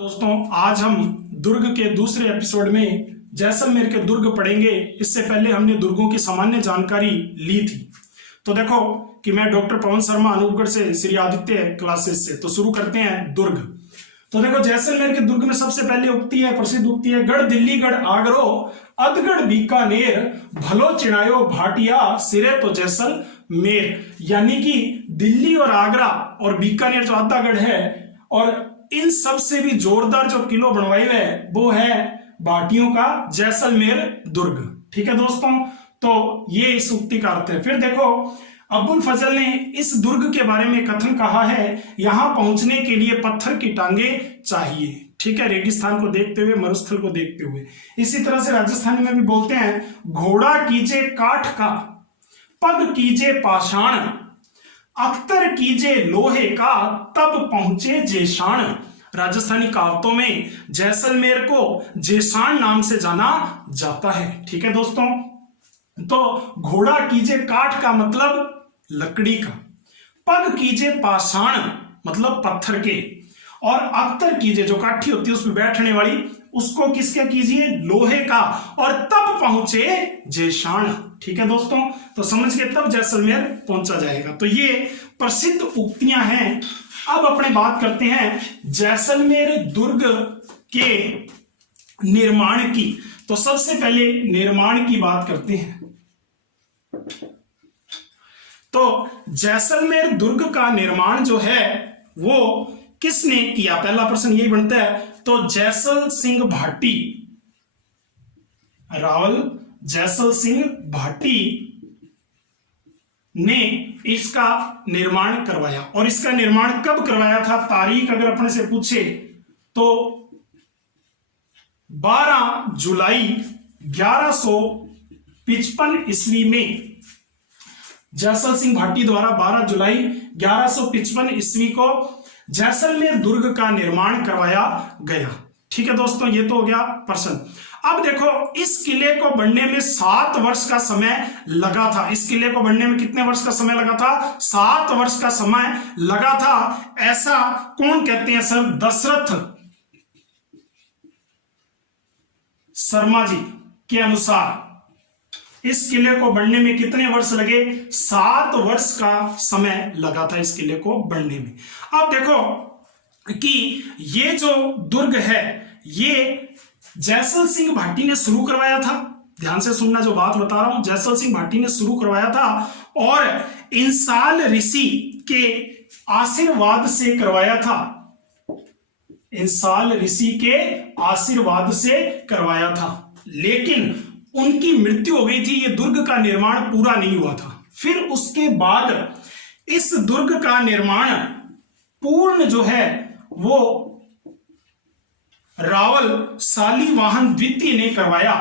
दोस्तों, आज हम दुर्ग के दूसरे एपिसोड में जैसलमेर के दुर्ग पढ़ेंगे। इससे पहले हमने दुर्गों की सामान्य जानकारी ली थी। तो देखो कि मैं डॉक्टर पवन शर्मा अनूपगढ़ से श्री आदित्य क्लासेस से। तो शुरू करते हैं दुर्ग। तो देखो, जैसलमेर के दुर्ग में सबसे पहले उक्ति है, प्रसिद्ध उक्ति है, गढ़ दिल्लीगढ़ आगरो अधगढ़ बीकानेर भलो चिड़ायो भाटिया सिरे तो जैसलमेर। यानी कि दिल्ली और आगरा और बीकानेर जो आधागढ़ है, और इन सब से भी जोरदार जो किलो बनवाई है वो है भाटियों का जैसलमेर दुर्ग। ठीक है दोस्तों, तो ये इस उक्ति का अर्थ है। फिर देखो, अबुल फजल ने इस दुर्ग के बारे में कथन कहा है, यहां पहुंचने के लिए पत्थर की टांगे चाहिए। ठीक है, रेगिस्तान को देखते हुए, मरुस्थल को देखते हुए। इसी तरह से राजस्थानी में भी बोलते हैं, घोड़ा कीजे काठ का, पग कीजे पाषाण, अख्तर कीजे लोहे का, तब पहुंचे जेशान। राजस्थानी कहावतों में जैसलमेर को जेशान नाम से जाना जाता है। ठीक है दोस्तों, तो घोड़ा कीजे काठ का मतलब लकड़ी का, पग कीजे पाषाण मतलब पत्थर के, और अख्तर कीजिए जो काठी होती है उसमें बैठने वाली, उसको किसके कीजिए, लोहे का, और तब पहुंचे जेशान। ठीक है दोस्तों, तो समझ के तब जैसलमेर पहुंचा जाएगा। तो ये प्रसिद्ध उक्तियां हैं। अब अपने बात करते हैं जैसलमेर दुर्ग के निर्माण की। तो सबसे पहले निर्माण की बात करते हैं। तो जैसलमेर दुर्ग का निर्माण जो है वो किसने किया, पहला प्रश्न यही बनता है। तो जैसल सिंह भाटी, रावल जैसल सिंह भाटी ने इसका निर्माण करवाया। और इसका निर्माण कब करवाया था, तारीख अगर अपने से पूछे तो 12 जुलाई 1155 ईस्वी में जैसल सिंह भाटी द्वारा 12 जुलाई 1155 ईस्वी को जैसलमेर दुर्ग का निर्माण करवाया गया। ठीक है दोस्तों, ये तो हो गया प्रश्न। अब देखो, इस किले को बनने में 7 वर्ष का समय लगा था। इस किले को बनने में कितने वर्ष का समय लगा था, 7 वर्ष का समय लगा था। ऐसा कौन कहते हैं सर, दशरथ शर्मा जी के अनुसार इस किले को बनने में कितने वर्ष लगे, 7 वर्ष का समय लगा था इस किले को बनने में। अब देखो कि ये जो दुर्ग है ये जैसल सिंह भाटी ने शुरू करवाया था। ध्यान से सुनना जो बात बता रहा हूं, जैसल सिंह भाटी ने शुरू करवाया था और इंसाल ऋषि के आशीर्वाद से करवाया था। इंसाल ऋषि के आशीर्वाद से करवाया था, लेकिन उनकी मृत्यु हो गई थी, ये दुर्ग का निर्माण पूरा नहीं हुआ था। फिर उसके बाद इस दुर्ग का निर्माण पूर्ण जो है वो रावल शालिवाहन द्वितीय ने करवाया।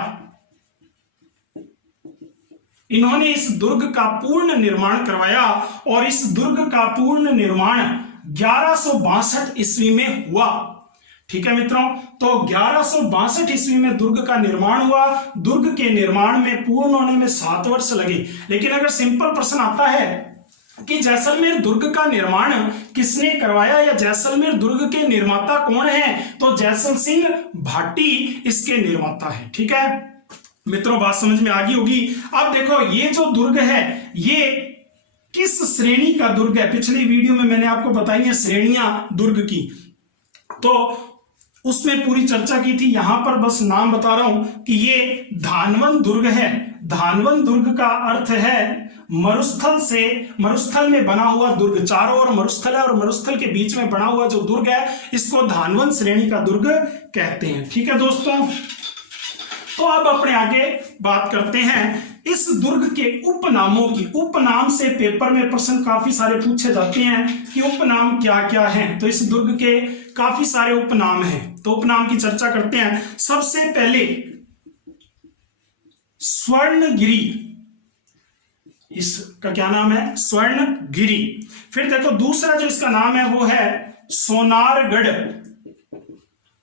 इन्होंने इस दुर्ग का पूर्ण निर्माण करवाया और इस दुर्ग का पूर्ण निर्माण 1162 ईस्वी में हुआ। ठीक है मित्रों, तो 1162 ईस्वी में दुर्ग का निर्माण हुआ। दुर्ग के निर्माण में पूर्ण होने में 7 वर्ष लगे। लेकिन अगर सिंपल प्रश्न आता है कि जैसलमेर दुर्ग का निर्माण किसने करवाया या जैसलमेर दुर्ग के निर्माता कौन है, तो जैसल सिंह भाटी इसके निर्माता है। ठीक है मित्रों, बात समझ में आ गई होगी। अब देखो, ये जो दुर्ग है ये किस श्रेणी का दुर्ग है। पिछली वीडियो में मैंने आपको बताई है श्रेणियां दुर्ग की, तो उसमें पूरी चर्चा की थी। यहां पर बस नाम बता रहा हूं कि ये धानवन दुर्ग है। धानवन दुर्ग का अर्थ है मरुस्थल में बना हुआ दुर्ग। चारों ओर मरुस्थल है और मरुस्थल के बीच में बना हुआ जो दुर्ग है इसको धानवन श्रेणी का दुर्ग कहते हैं। ठीक है दोस्तों, तो अब अपने आगे बात करते हैं इस दुर्ग के उपनामों की। उपनाम से पेपर में प्रश्न काफी सारे पूछे जाते हैं कि उपनाम क्या क्या हैं। तो इस दुर्ग के काफी सारे उपनाम हैं, तो उपनाम की चर्चा करते हैं। सबसे पहले स्वर्णगिरी, इसका क्या नाम है, स्वर्णगिरी। फिर देखो दूसरा जो इसका नाम है वो है सोनारगढ़।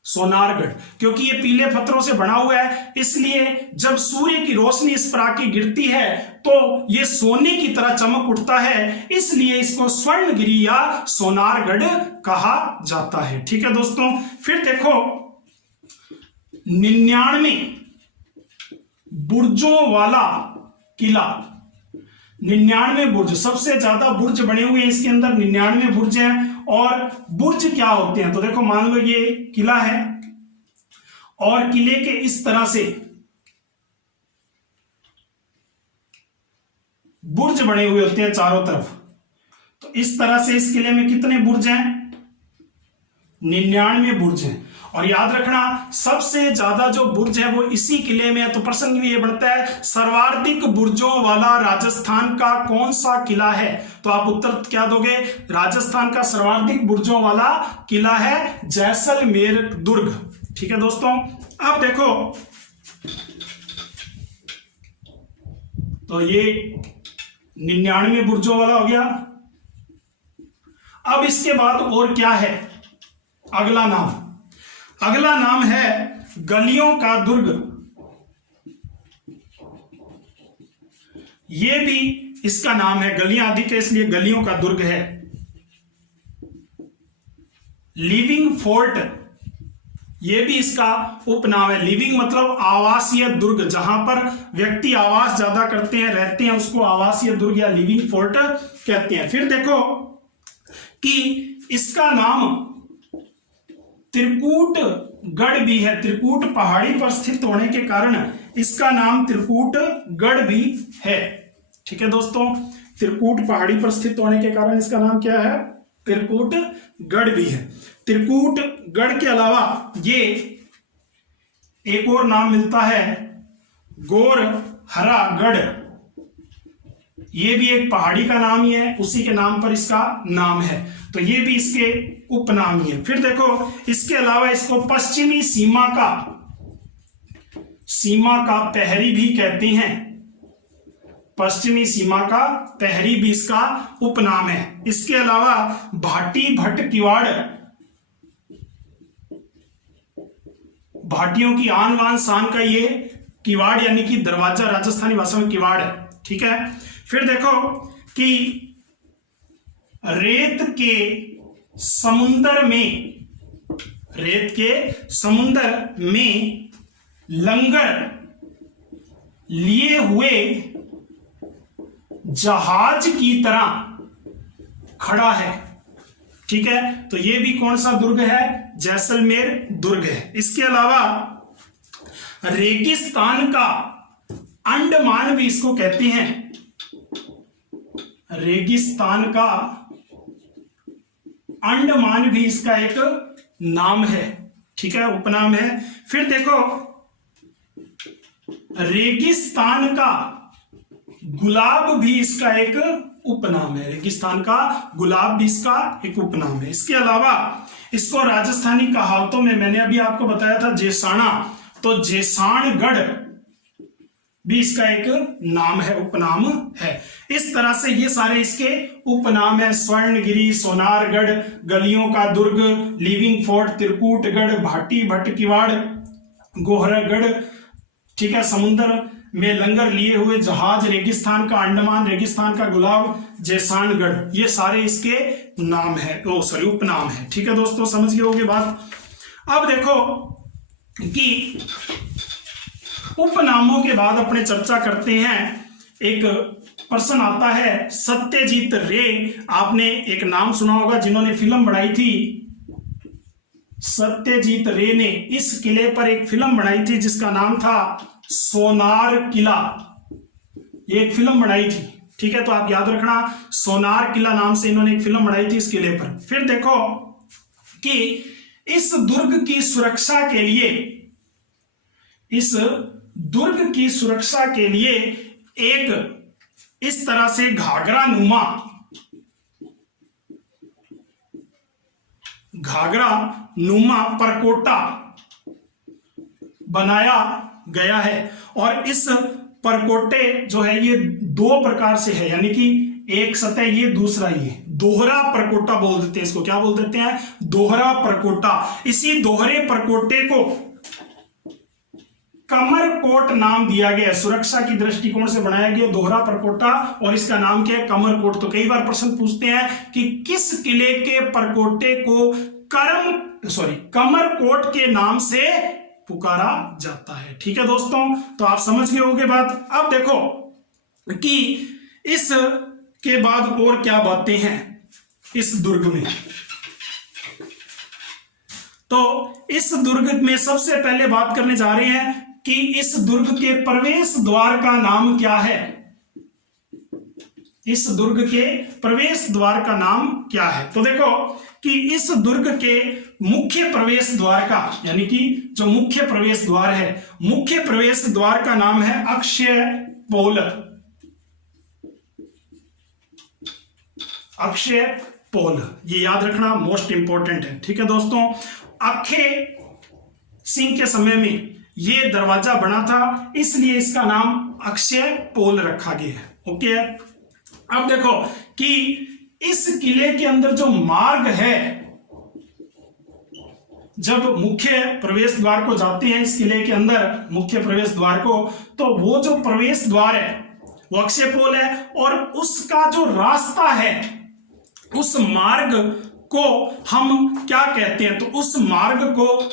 सोनारगढ़, क्योंकि ये पीले पत्थरों से बना हुआ है, इसलिए जब सूर्य की रोशनी इस पर आके गिरती है तो ये सोने की तरह चमक उठता है, इसलिए इसको स्वर्णगिरी या सोनारगढ़ कहा जाता है। ठीक है दोस्तों, फिर देखो 99 बुर्जों वाला किला। 99 बुर्ज, सबसे ज्यादा बुर्ज बने हुए हैं इसके अंदर, 99 बुर्ज हैं। और बुर्ज क्या होते हैं, तो देखो मान लो ये किला है और किले के इस तरह से बुर्ज बने हुए होते हैं चारों तरफ। तो इस तरह से इस किले में कितने बुर्ज हैं, 99 बुर्ज हैं। और याद रखना सबसे ज्यादा जो बुर्ज है वो इसी किले में है। तो प्रश्न भी ये बनता है सर्वाधिक बुर्जों वाला राजस्थान का कौन सा किला है, तो आप उत्तर क्या दोगे, राजस्थान का सर्वाधिक बुर्जों वाला किला है जैसलमेर दुर्ग। ठीक है दोस्तों, अब देखो तो ये 99 बुर्जों वाला हो गया। अब इसके बाद और क्या है, अगला नाम है गलियों का दुर्ग। ये भी इसका नाम है, गलियां अधिक है इसलिए गलियों का दुर्ग है। लिविंग फोर्ट, ये भी इसका उपनाम है। लिविंग मतलब आवासीय दुर्ग, जहां पर व्यक्ति आवास ज्यादा करते हैं, रहते हैं, उसको आवासीय दुर्ग या लिविंग फोर्ट कहते हैं। फिर देखो कि इसका नाम त्रिकूटगढ़ भी है। त्रिकूट पहाड़ी पर स्थित होने के कारण इसका नाम त्रिकूटगढ़ भी है। ठीक है दोस्तों, त्रिकूट पहाड़ी पर स्थित होने के कारण इसका नाम क्या है, त्रिकूटगढ़ भी है। त्रिकूटगढ़ के अलावा ये एक और नाम मिलता है गोरहरागढ़। ये भी एक पहाड़ी का नाम ही है, उसी के नाम पर इसका नाम है, तो ये भी इसके उपनाम ही है। फिर देखो इसके अलावा इसको पश्चिमी सीमा का प्रहरी भी कहते हैं। पश्चिमी सीमा का प्रहरी भी इसका उपनाम है। इसके अलावा भाटी भट्ट किवाड़, भाटियों की आन बान शान का ये किवाड़ यानी कि दरवाजा राजस्थानी भाषा में किवाड़ है। ठीक है, फिर देखो कि रेत के समुंदर में लंगर लिए हुए जहाज की तरह खड़ा है। ठीक है, तो ये भी कौन सा दुर्ग है, जैसलमेर दुर्ग है। इसके अलावा रेगिस्तान का अंडमान भी इसको कहते हैं। रेगिस्तान का अंडमान भी इसका एक नाम है। ठीक है, उपनाम है। फिर देखो रेगिस्तान का गुलाब भी इसका एक उपनाम है। रेगिस्तान का गुलाब भी इसका एक उपनाम है। इसके अलावा इसको राजस्थानी कहावतों में मैंने अभी आपको बताया था जेसाना, तो जेसानगढ़ भी इसका एक नाम है, उपनाम है। इस तरह से ये सारे इसके उपनाम है, स्वर्णगिरी, सोनारगढ़, गलियों का दुर्ग, लिविंग फोर्ट, त्रिकूटगढ़, भाटी भट्ट किवाड़, गोहरागढ़। ठीक है, समुद्र में लंगर लिए हुए जहाज, रेगिस्तान का अंडमान, रेगिस्तान का गुलाब, जैसानगढ़, ये सारे इसके नाम है, उपनाम है। ठीक है दोस्तों, समझ गए होगे बात। अब देखो कि उपनामों के बाद अपने चर्चा करते हैं। एक पर्सन आता है सत्यजीत रे, आपने एक नाम सुना होगा जिन्होंने फिल्म बनाई थी। सत्यजीत रे ने इस किले पर एक फिल्म बनाई थी जिसका नाम था सोनार किला। ये एक फिल्म बनाई थी। ठीक है, तो आप याद रखना सोनार किला नाम से इन्होंने एक फिल्म बनाई थी इस किले पर। फिर देखो कि इस दुर्ग की सुरक्षा के लिए एक इस तरह से घाघरा नुमा परकोटा बनाया गया है। और इस परकोटे जो है ये दो प्रकार से है, यानी कि एक सतह ये, दूसरा ये, दोहरा परकोटा बोल देते हैं इसको। क्या बोल देते हैं? दोहरा परकोटा। इसी दोहरे परकोटे को कमरकोट नाम दिया गया। सुरक्षा की दृष्टिकोण से बनाया गया दोहरा परकोटा और इसका नाम क्या है? कमरकोट। तो कई बार प्रश्न पूछते हैं कि किस किले के परकोटे को कमरकोट के नाम से पुकारा जाता है। ठीक है दोस्तों, तो आप समझ गए होंगे बात। अब देखो कि इस के बाद और क्या बातें हैं इस दुर्ग में। तो इस दुर्ग में सबसे पहले बात करने जा रहे हैं कि इस दुर्ग के प्रवेश द्वार का नाम क्या है। इस दुर्ग के प्रवेश द्वार का नाम क्या है? तो देखो कि इस दुर्ग के मुख्य प्रवेश द्वार का, यानी कि जो मुख्य प्रवेश द्वार है, मुख्य प्रवेश द्वार का नाम है अक्षय पोल। अक्षय पोल, ये याद रखना, मोस्ट इंपॉर्टेंट है। ठीक है दोस्तों, अक्षय सिंह के समय में ये दरवाजा बना था, इसलिए इसका नाम अक्षय पोल रखा गया है। ओके, अब देखो कि इस किले के अंदर जो मार्ग है, जब मुख्य प्रवेश द्वार को जाते हैं इस किले के अंदर, मुख्य प्रवेश द्वार को, तो वो जो प्रवेश द्वार है वो अक्षय पोल है, और उसका जो रास्ता है, उस मार्ग को हम क्या कहते हैं? तो उस मार्ग को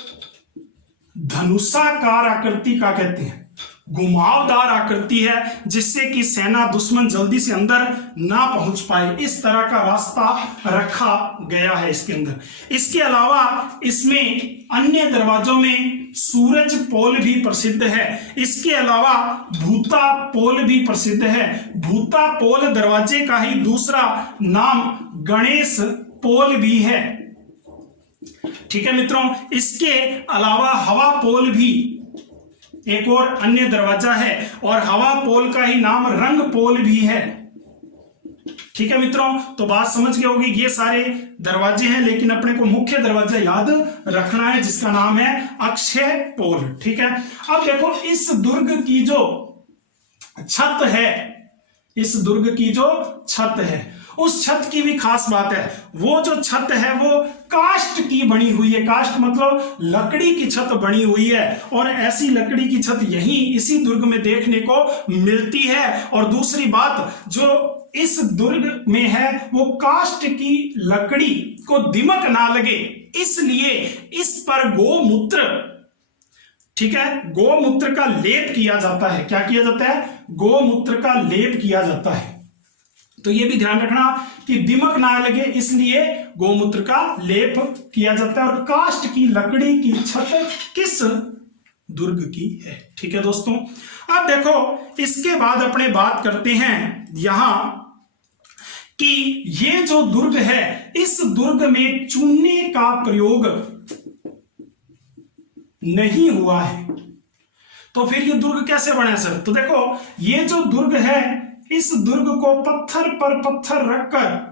धनुषाकार आकृति का कहते हैं, घुमावदार आकृति है, जिससे कि सेना दुश्मन जल्दी से अंदर ना पहुंच पाए। इस तरह का रास्ता रखा गया है इसके अंदर। इसके अलावा इसमें अन्य दरवाजों में सूरज पोल भी प्रसिद्ध है। इसके अलावा भूता पोल भी प्रसिद्ध है। भूता पोल दरवाजे का ही दूसरा नाम गणेश पोल भी है। ठीक है मित्रों, इसके अलावा हवा पोल भी एक और अन्य दरवाजा है, और हवा पोल का ही नाम रंग पोल भी है। ठीक है मित्रों, तो बात समझ गए होगी। ये सारे दरवाजे हैं, लेकिन अपने को मुख्य दरवाजा याद रखना है जिसका नाम है अक्षय पोल। ठीक है, अब देखो इस दुर्ग की जो छत है, इस दुर्ग की जो छत है, उस छत की भी खास बात है। वो जो छत है वो काष्ठ की बनी हुई है। काष्ठ मतलब लकड़ी की छत बनी हुई है, और ऐसी लकड़ी की छत यही इसी दुर्ग में देखने को मिलती है। और दूसरी बात जो इस दुर्ग में है वो काष्ठ की लकड़ी को दीमक ना लगे, इसलिए इस पर गोमूत्र, ठीक है, गोमूत्र का लेप किया जाता है। क्या किया जाता है? गोमूत्र का लेप किया जाता है। तो ये भी ध्यान रखना कि दीमक ना लगे, इसलिए गोमूत्र का लेप किया जाता है। और काष्ठ की लकड़ी की छत किस दुर्ग की है? ठीक है दोस्तों, अब देखो इसके बाद अपने बात करते हैं यहां कि ये जो दुर्ग है, इस दुर्ग में चूने का प्रयोग नहीं हुआ है। तो फिर ये दुर्ग कैसे बना सर? तो देखो ये जो दुर्ग है, इस दुर्ग को पत्थर पर पत्थर रखकर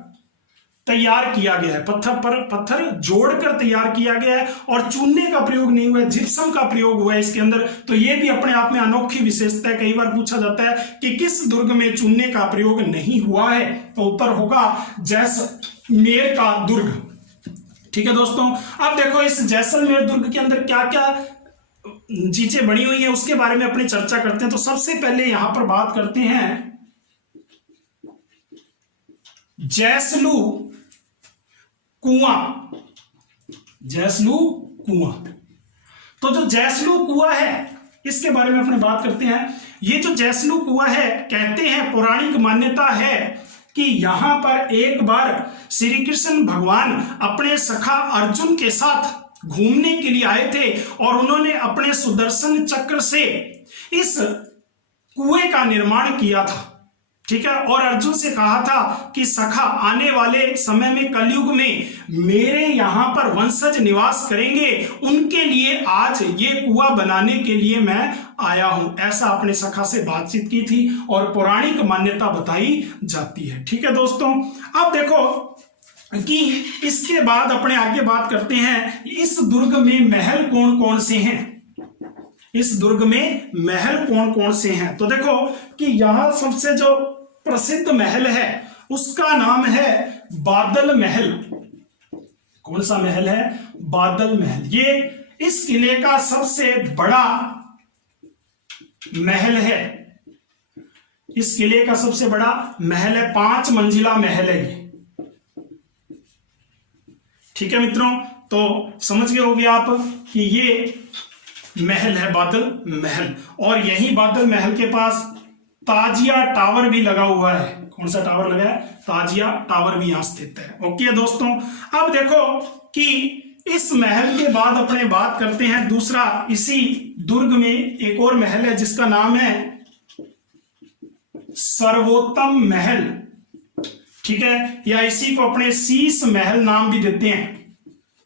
तैयार किया गया है, पत्थर पर पत्थर जोड़कर तैयार किया गया है, और चूने का प्रयोग नहीं हुआ है, जिप्सम का प्रयोग हुआ है इसके अंदर। तो ये भी अपने आप में अनोखी विशेषता है। कई बार पूछा जाता है कि किस दुर्ग में चूने का प्रयोग नहीं हुआ है, तो उत्तर होगा जैसलमेर का दुर्ग। ठीक है दोस्तों, अब देखो इस जैसलमेर दुर्ग के अंदर क्या क्या चीजें बनी हुई है उसके बारे में अपनी चर्चा करते हैं। तो सबसे पहले यहां पर बात करते हैं जैसलू कुआं। जैसलू कुआं, तो जो जैसलू कुआं है इसके बारे में अपने बात करते हैं। ये जो जैसलू कुआं है, कहते हैं, पौराणिक मान्यता है कि यहां पर एक बार श्री कृष्ण भगवान अपने सखा अर्जुन के साथ घूमने के लिए आए थे, और उन्होंने अपने सुदर्शन चक्र से इस कुएं का निर्माण किया था। ठीक है, और अर्जुन से कहा था कि सखा, आने वाले समय में कलयुग में मेरे यहां पर वंशज निवास करेंगे, उनके लिए आज ये कुआं बनाने के लिए मैं आया हूं। ऐसा अपने सखा से बातचीत की थी और पौराणिक मान्यता बताई जाती है। ठीक है दोस्तों, अब देखो कि इसके बाद अपने आगे बात करते हैं इस दुर्ग में महल कौन कौन से हैं। इस दुर्ग में महल कौन कौन से हैं? तो देखो कि यहां सबसे जो प्रसिद्ध महल है उसका नाम है बादल महल। कौन सा महल है? बादल महल। ये इस किले का सबसे बड़ा महल है। इस किले का सबसे बड़ा महल है, 5 मंजिला महल है ये। ठीक है मित्रों, तो समझ गए होंगे आप कि ये महल है बादल महल। और यही बादल महल के पास ताजिया टावर भी लगा हुआ है। कौन सा टावर लगा है? ताजिया टावर भी यहां स्थित है। ओके दोस्तों, अब देखो कि इस महल के बाद अपने बात करते हैं दूसरा, इसी दुर्ग में एक और महल है जिसका नाम है सर्वोत्तम महल। ठीक है, या इसी को अपने शीश महल नाम भी देते हैं।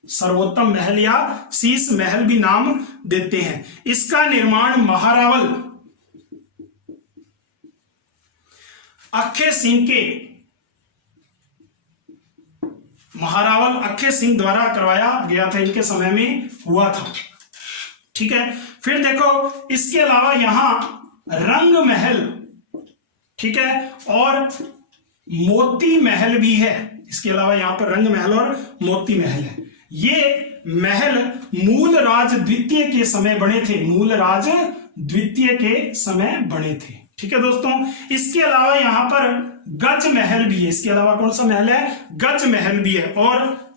सर्वोत्तम महल या शीश महल भी नाम देते हैं। इसका निर्माण महारावल अक्खे सिंह द्वारा करवाया गया था, इनके समय में हुआ था। ठीक है, फिर देखो इसके अलावा यहां रंग महल, ठीक है, और मोती महल भी है। इसके अलावा यहां पर रंग महल और मोती महल है। ये महल मूलराज द्वितीय के समय बने थे। मूलराज द्वितीय के समय बने थे। ठीक है दोस्तों, इसके अलावा यहां पर गज महल भी है। इसके अलावा कौन सा महल है? गज महल भी है और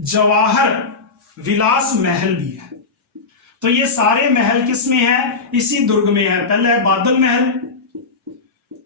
जवाहर विलास महल भी है। तो ये सारे महल किस में है? इसी दुर्ग में है। पहला है बादल महल,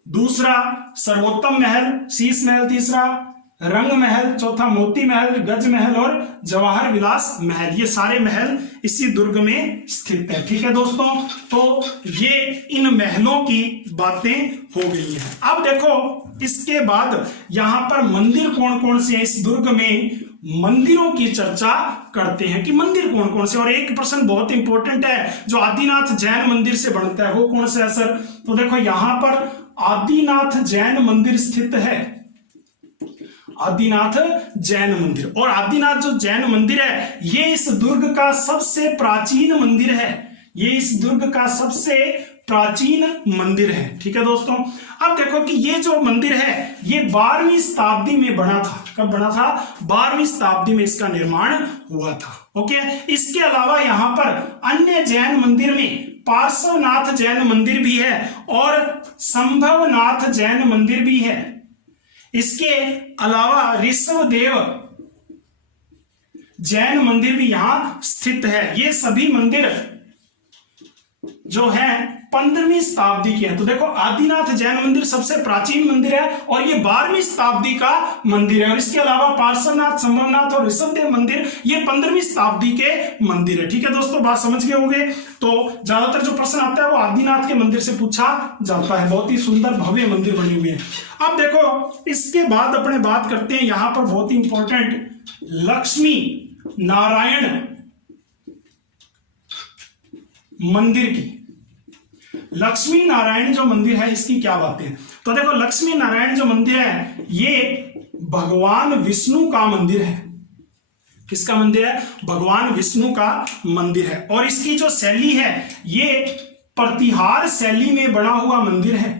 दूसरा सर्वोत्तम महल शीश महल, तीसरा रंग महल, चौथा मोती महल, गज महल और जवाहर विलास महल। ये सारे महल इसी दुर्ग में स्थित है। ठीक है दोस्तों, तो ये इन महलों की बातें हो गई हैं। अब देखो इसके बाद यहां पर मंदिर कौन कौन से हैं। इस दुर्ग में मंदिरों की चर्चा करते हैं कि मंदिर कौन कौन से। और एक प्रश्न बहुत इंपॉर्टेंट है जो आदिनाथ जैन मंदिर से बनता है, वो कौन सा है सर? तो देखो यहां पर आदिनाथ जैन मंदिर स्थित है। आदिनाथ जैन मंदिर, और आदिनाथ जो जैन मंदिर है ये इस दुर्ग का सबसे प्राचीन मंदिर है। ये इस दुर्ग का सबसे प्राचीन मंदिर है। ठीक है दोस्तों, अब देखो कि ये जो मंदिर है ये 12वीं शताब्दी में बना था। कब बना था? 12वीं शताब्दी में इसका निर्माण हुआ था। ओके, इसके अलावा यहां पर अन्य जैन मंदिर में पार्श्वनाथ जैन मंदिर भी है और संभवनाथ जैन मंदिर भी है। इसके अलावा ऋषभदेव जैन मंदिर भी यहां स्थित है। ये सभी मंदिर जो है 15वीं शताब्दी के हैं। तो देखो आदिनाथ जैन मंदिर सबसे प्राचीन मंदिर है और ये 12वीं शताब्दी का मंदिर है। और इसके अलावा पार्श्वनाथ, संभवनाथ और ऋषभदेव मंदिर ये 15वीं शताब्दी के मंदिर है। ठीक है दोस्तों, बात समझ गए होंगे। तो ज्यादातर जो प्रश्न आता है वो आदिनाथ के मंदिर से पूछा जाता है। बहुत ही सुंदर भव्य मंदिर बने हुए हैं। अब देखो इसके बाद अपने बात करते हैं यहां पर बहुत ही इंपॉर्टेंट लक्ष्मी नारायण मंदिर की। लक्ष्मी नारायण जो मंदिर है इसकी क्या बातें हैं? तो देखो लक्ष्मी नारायण जो मंदिर है ये भगवान विष्णु का मंदिर है। किसका मंदिर है? भगवान विष्णु का मंदिर है। और इसकी जो शैली है ये प्रतिहार शैली में बना हुआ मंदिर है।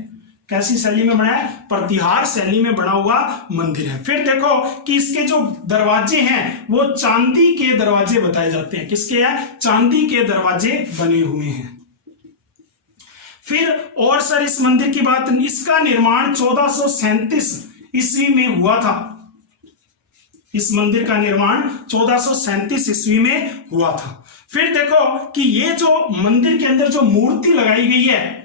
कैसी शैली में बना है? प्रतिहार शैली में बना हुआ मंदिर है। फिर देखो कि इसके जो दरवाजे हैं वो चांदी के दरवाजे बताए जाते हैं। किसके हैं? चांदी के दरवाजे बने हुए हैं। फिर और सर इस मंदिर की बात, इसका निर्माण 1437 ईस्वी में हुआ था। इस मंदिर का निर्माण 1437 ईस्वी में हुआ था। फिर देखो कि ये जो मंदिर के अंदर जो मूर्ति लगाई गई है,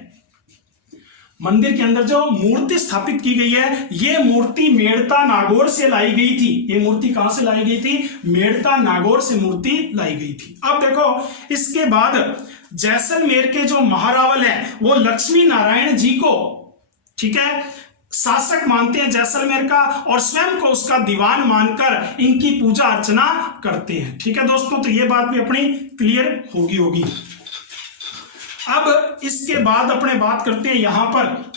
मंदिर के अंदर जो मूर्ति स्थापित की गई है ये मूर्ति मेड़ता नागौर से लाई गई थी। ये मूर्ति कहां से लाई गई थी? मेड़ता नागौर से मूर्ति लाई गई थी। अब देखो इसके बाद जैसलमेर के जो महारावल है वो लक्ष्मी नारायण जी को, ठीक है, शासक मानते हैं जैसलमेर का और स्वयं को उसका दीवान मानकर इनकी पूजा अर्चना करते हैं। ठीक है दोस्तों, तो ये बात भी अपनी क्लियर होगी। अब इसके बाद अपने बात करते हैं यहां पर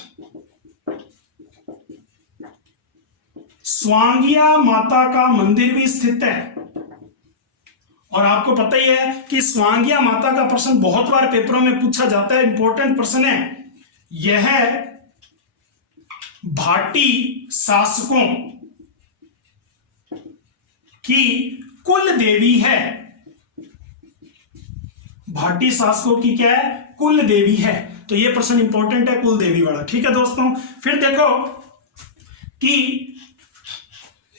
स्वांगिया माता का मंदिर भी स्थित है। और आपको पता ही है कि स्वांगिया माता का प्रश्न बहुत बार पेपरों में पूछा जाता है, इंपॉर्टेंट प्रश्न है। यह भाटी शासकों की कुल देवी है। भाटी शासकों की क्या है? कुल देवी है। तो ये प्रश्न इंपॉर्टेंट है, कुल देवी वाला। ठीक है दोस्तों, फिर देखो कि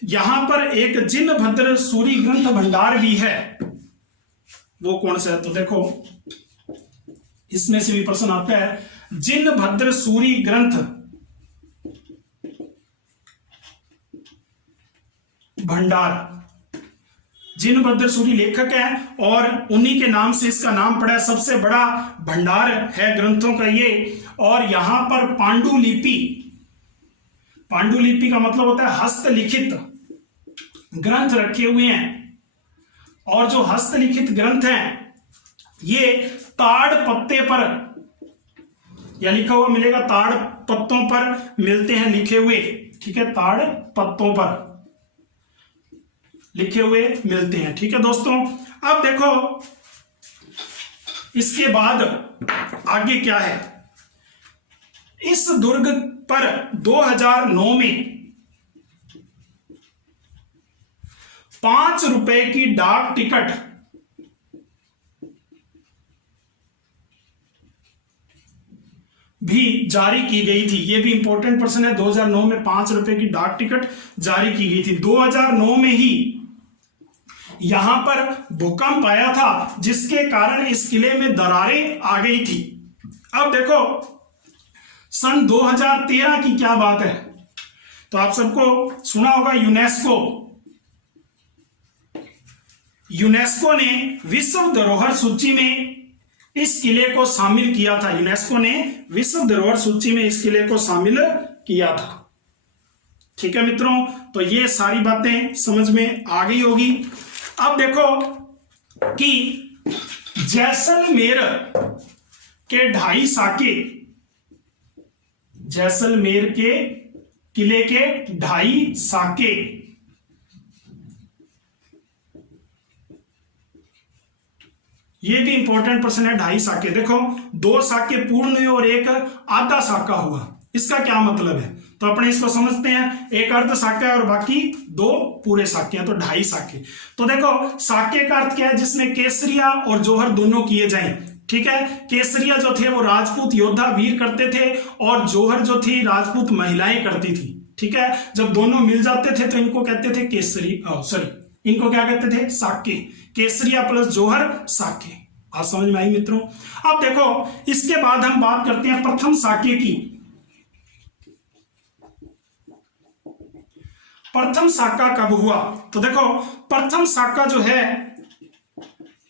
यहां पर एक जिनभद्र सूरी ग्रंथ भंडार भी है, वो कौन सा है? तो देखो इसमें से भी प्रश्न आता है, जिनभद्र सूरी ग्रंथ भंडार। जिनभद्र सूरी लेखक है और उन्हीं के नाम से इसका नाम पड़ा है, सबसे बड़ा भंडार है ग्रंथों का ये। और यहां पर पांडुलिपि, पांडुलिपि का मतलब होता है हस्तलिखित ग्रंथ रखे हुए हैं। और जो हस्तलिखित ग्रंथ हैं ये ताड़ पत्ते पर या लिखा हुआ मिलेगा, ताड़ पत्तों पर मिलते हैं लिखे हुए। ठीक है, ताड़ पत्तों पर लिखे हुए मिलते हैं। ठीक है दोस्तों, अब देखो इसके बाद आगे क्या है। इस दुर्ग पर 2009 में 5 रुपए की डाक टिकट भी जारी की गई थी। यह भी इंपॉर्टेंट प्रश्न है। 2009 में 5 रुपए की डाक टिकट जारी की गई थी। 2009 में ही यहां पर भूकंप आया था, जिसके कारण इस किले में दरारें आ गई थी। अब देखो सन 2013 की क्या बात है, तो आप सबको सुना होगा यूनेस्को ने विश्व धरोहर सूची में इस किले को शामिल किया था। यूनेस्को ने विश्व धरोहर सूची में इस किले को शामिल किया था। ठीक है मित्रों, तो ये सारी बातें समझ में आ गई होगी। अब देखो कि जैसलमेर के 2.5 साके, जैसलमेर के किले के 2.5 साके ये भी इंपॉर्टेंट प्रश्न है। 2.5 साके, देखो 2 साके पूर्ण हुए और एक आधा साका हुआ, इसका क्या मतलब है? तो अपने इसको समझते हैं। एक अर्ध साका है और बाकी 2 पूरे साके हैं, तो 2.5 साके। तो देखो साके का अर्थ क्या है? जिसमें केसरिया और जौहर दोनों किए जाएं। ठीक है, केसरिया जो थे वो राजपूत योद्धा वीर करते थे और जौहर जो थी राजपूत महिलाएं करती थी। ठीक है, जब दोनों मिल जाते थे तो इनको कहते थे इनको क्या कहते थे? साके। केसरिया प्लस जौहर साके। आज समझ में आई मित्रों? अब देखो इसके बाद हम बात करते हैं प्रथम साके की। प्रथम साका कब हुआ? तो देखो प्रथम साका जो है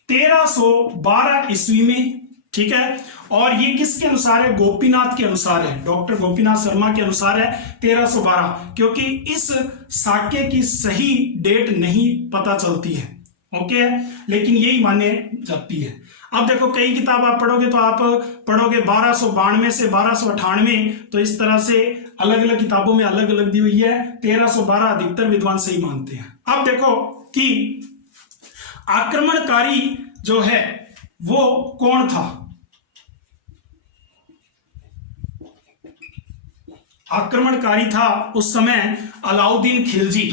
1312 ईस्वी में। ठीक है, और ये किसके अनुसार है? गोपीनाथ के अनुसार है, डॉक्टर गोपीनाथ शर्मा के अनुसार है 1312, क्योंकि इस साके की सही डेट नहीं पता चलती है। ओके, लेकिन यही माने जाती है। अब देखो कई किताब आप पढ़ोगे तो आप पढ़ोगे 1292 से 1298, तो इस तरह से अलग अलग किताबों में अलग अलग दी हुई है। 1312 अधिकतर विद्वान सही मानते हैं। अब देखो कि आक्रमणकारी जो है वो कौन था? आक्रमणकारी था उस समय अलाउद्दीन खिलजी।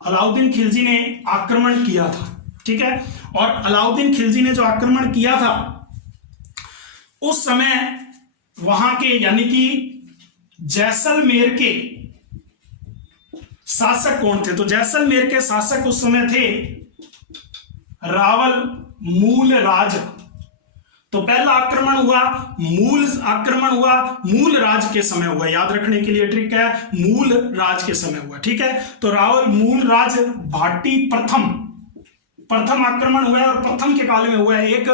अलाउद्दीन खिलजी ने आक्रमण किया था। ठीक है, और अलाउद्दीन खिलजी ने जो आक्रमण किया था उस समय वहां के यानी कि जैसलमेर के शासक कौन थे? तो जैसलमेर के शासक उस समय थे रावल मूलराज। तो पहला आक्रमण हुआ मूल राज के समय हुआ। याद रखने के लिए ट्रिक है, मूल राज के समय हुआ। ठीक है, तो रावल मूल राज भाटी प्रथम आक्रमण हुआ है और प्रथम के काल में हुआ है। एक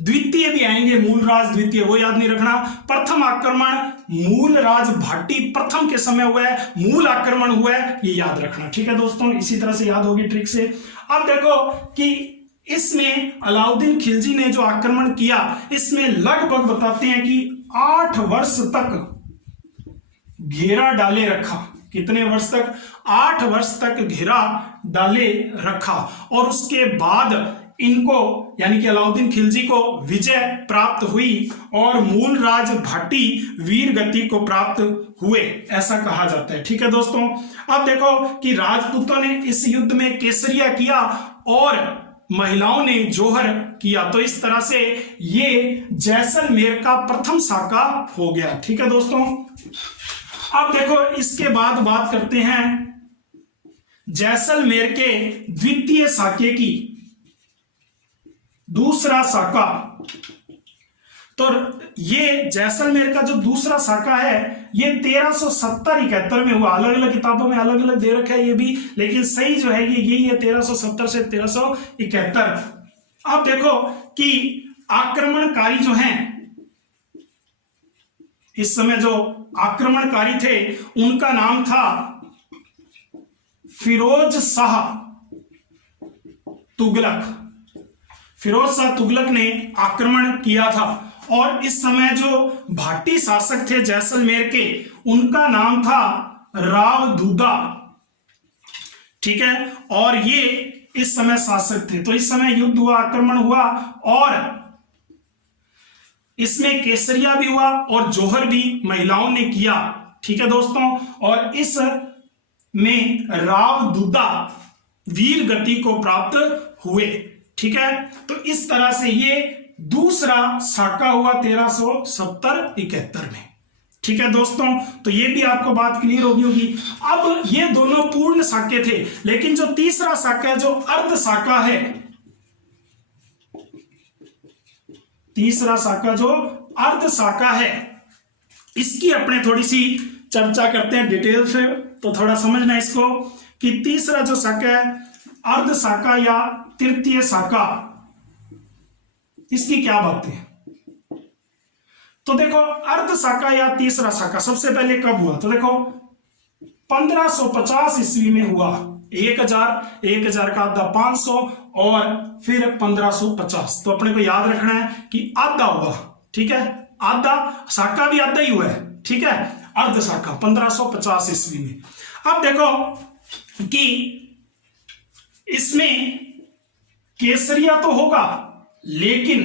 द्वितीय भी आएंगे, मूल राज द्वितीय, वो याद नहीं रखना। प्रथम आक्रमण मूल राज भाटी प्रथम के समय हुआ है, मूल आक्रमण हुआ है, ये याद रखना। ठीक है दोस्तों, इसी तरह से याद होगी ट्रिक से। अब देखो कि इसमें अलाउद्दीन खिलजी ने जो आक्रमण किया, इसमें लगभग बताते हैं कि 8 वर्ष तक घेरा डाले रखा। कितने वर्ष तक? 8 वर्ष तक घेरा डाले रखा। और उसके बाद इनको यानी कि अलाउद्दीन खिलजी को विजय प्राप्त हुई और मूलराज भाटी वीर गति को प्राप्त हुए, ऐसा कहा जाता है। ठीक है दोस्तों, अब देखो कि राजपूतों ने इस युद्ध में केसरिया किया और महिलाओं ने जौहर किया, तो इस तरह से ये जैसलमेर का प्रथम साका हो गया। ठीक है दोस्तों, अब देखो इसके बाद बात करते हैं जैसलमेर के द्वितीय साके की। दूसरा साका, तो ये जैसलमेर का जो दूसरा साका है ये 1370-71 में हुआ। अलग अलग किताबों में अलग अलग दे रखा है ये भी, लेकिन सही जो है ये यही है, 1370 से 1371। अब देखो कि आक्रमणकारी जो हैं, इस समय जो आक्रमणकारी थे उनका नाम था फिरोज शाह तुगलक। फिरोज शाह तुगलक ने आक्रमण किया था और इस समय जो भाटी शासक थे जैसलमेर के उनका नाम था राव दूदा। ठीक है, और ये इस समय शासक थे। तो इस समय युद्ध हुआ, आक्रमण हुआ और इसमें केसरिया भी हुआ और जौहर भी महिलाओं ने किया। ठीक है दोस्तों, और इस में राव दूदा वीर गति को प्राप्त हुए। ठीक है, तो इस तरह से ये दूसरा साका हुआ 1370-71 में। ठीक है दोस्तों, तो ये भी आपको बात क्लियर होगी। अब ये दोनों पूर्ण साके थे, लेकिन जो तीसरा साका है, जो अर्ध साका है, तीसरा साका जो अर्ध साका है, इसकी अपने थोड़ी सी चर्चा करते हैं डिटेल से, तो थोड़ा समझना इसको कि तीसरा जो साका है अर्ध साका या तृतीय साका, इसकी क्या बातें हैं। तो देखो अर्ध साका या तीसरा साका सबसे पहले कब हुआ, तो देखो 1550 ईस्वी में हुआ। 1000 का आधा 500 और फिर 1550। तो अपने को याद रखना है कि आधा होगा। ठीक है, आधा साका भी आधा ही हुआ है। ठीक है, अर्ध साका 1550 ईस्वी में। अब देखो कि इसमें केसरिया तो होगा लेकिन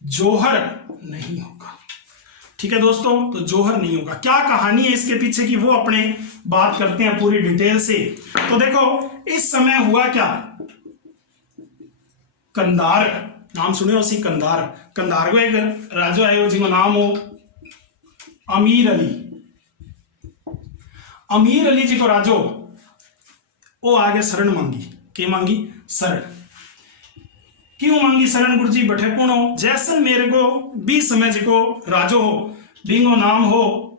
जौहर नहीं होगा। ठीक है दोस्तों, तो जौहर नहीं होगा। क्या कहानी है इसके पीछे की, वो अपने बात करते हैं पूरी डिटेल से। तो देखो इस समय हुआ क्या, कंधार नाम सुने हो, कंधार को एक राजा आयो जिसका नाम हो अमीर अली जी को राजो वो आगे शरण मांगी। की मांगी? शरण। क्यों मांगी शरण गुरुजी? बैठे कौन हो? जैसलमेर को 20 समय जी को राजो हो, बिंगो नाम हो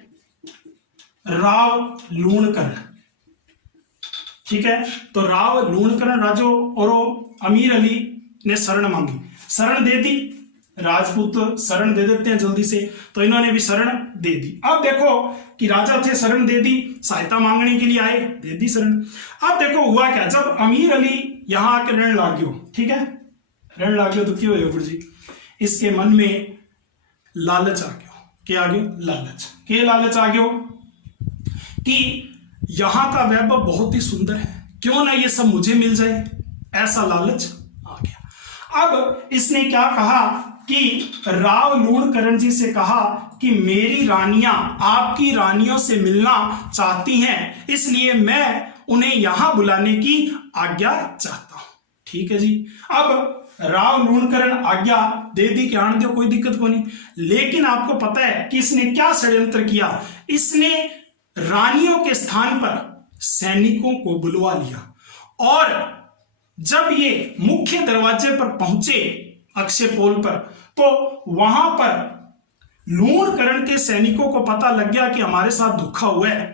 राव लूणकरण। ठीक है, तो राव लूणकरण राजो और अमीर अली ने शरण मांगी, शरण दे दी। राजपूत शरण दे देते हैं जल्दी से, तो इन्होंने भी शरण दे दी। अब देखो कि राजा थे, शरण दे दी, सहायता मांगने के लिए आए, दे दी शरण। अब देखो हुआ क्या, जब अमीर अली यहां आकर रण लाग्यो, ठीक है, रण लाग्यो तो क्यों गुरु जी, इसके मन में लालच आ गयो। क्या आ गयो? लालच। के लालच आ गयो कि यहां का वैभव बहुत ही सुंदर है, क्यों ना ये सब मुझे मिल जाए, ऐसा लालच आ गया। अब इसने क्या कहा कि राव लूणकरण जी से कहा कि मेरी रानियां आपकी रानियों से मिलना चाहती हैं, इसलिए मैं उन्हें यहां बुलाने की आज्ञा चाहता हूं। ठीक है जी। अब राव लूणकरण आज्ञा दे दी कि आने दो, कोई दिक्कत को नहीं। लेकिन आपको पता है कि इसने क्या षड्यंत्र किया, इसने रानियों के स्थान पर सैनिकों को बुलवा लिया और जब ये मुख्य दरवाजे पर पहुंचे अक्षय पोल पर, तो वहां पर लूणकरण के सैनिकों को पता लग गया कि हमारे साथ धोखा हुआ है।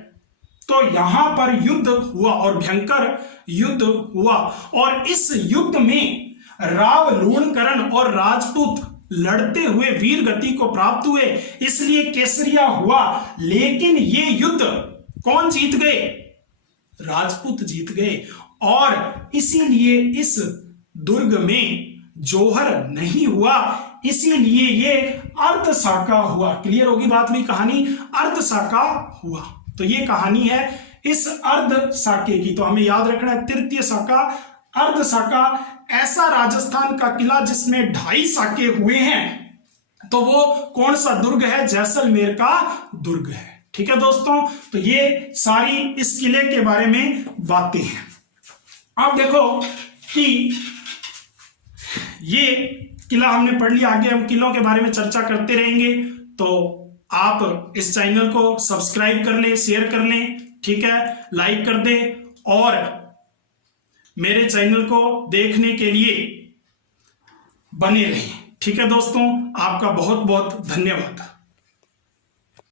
तो यहां पर युद्ध हुआ और भयंकर युद्ध हुआ, और इस युद्ध में राव लूणकरण और राजपूत लड़ते हुए वीर गति को प्राप्त हुए, इसलिए केसरिया हुआ। लेकिन ये युद्ध कौन जीत गए? राजपूत जीत गए, और इसीलिए इस दुर्ग में जौहर नहीं हुआ, इसीलिए ये अर्ध साका हुआ। क्लियर होगी बात में, कहानी अर्ध साका हुआ। तो ये कहानी है इस अर्ध साके की। तो हमें याद रखना है तृतीय साका, अर्ध साका ऐसा राजस्थान का किला जिसमें 2.5 साके हुए हैं, तो वो कौन सा दुर्ग है? जैसलमेर का दुर्ग है। ठीक है दोस्तों, तो ये सारी इस किले के बारे में बातें हैं। अब देखो कि ये किला हमने पढ़ लिया, आगे हम किलों के बारे में चर्चा करते रहेंगे। तो आप इस चैनल को सब्सक्राइब कर लें, शेयर कर लें, ठीक है, लाइक कर दें और मेरे चैनल को देखने के लिए बने रहें। ठीक है दोस्तों, आपका बहुत बहुत धन्यवाद।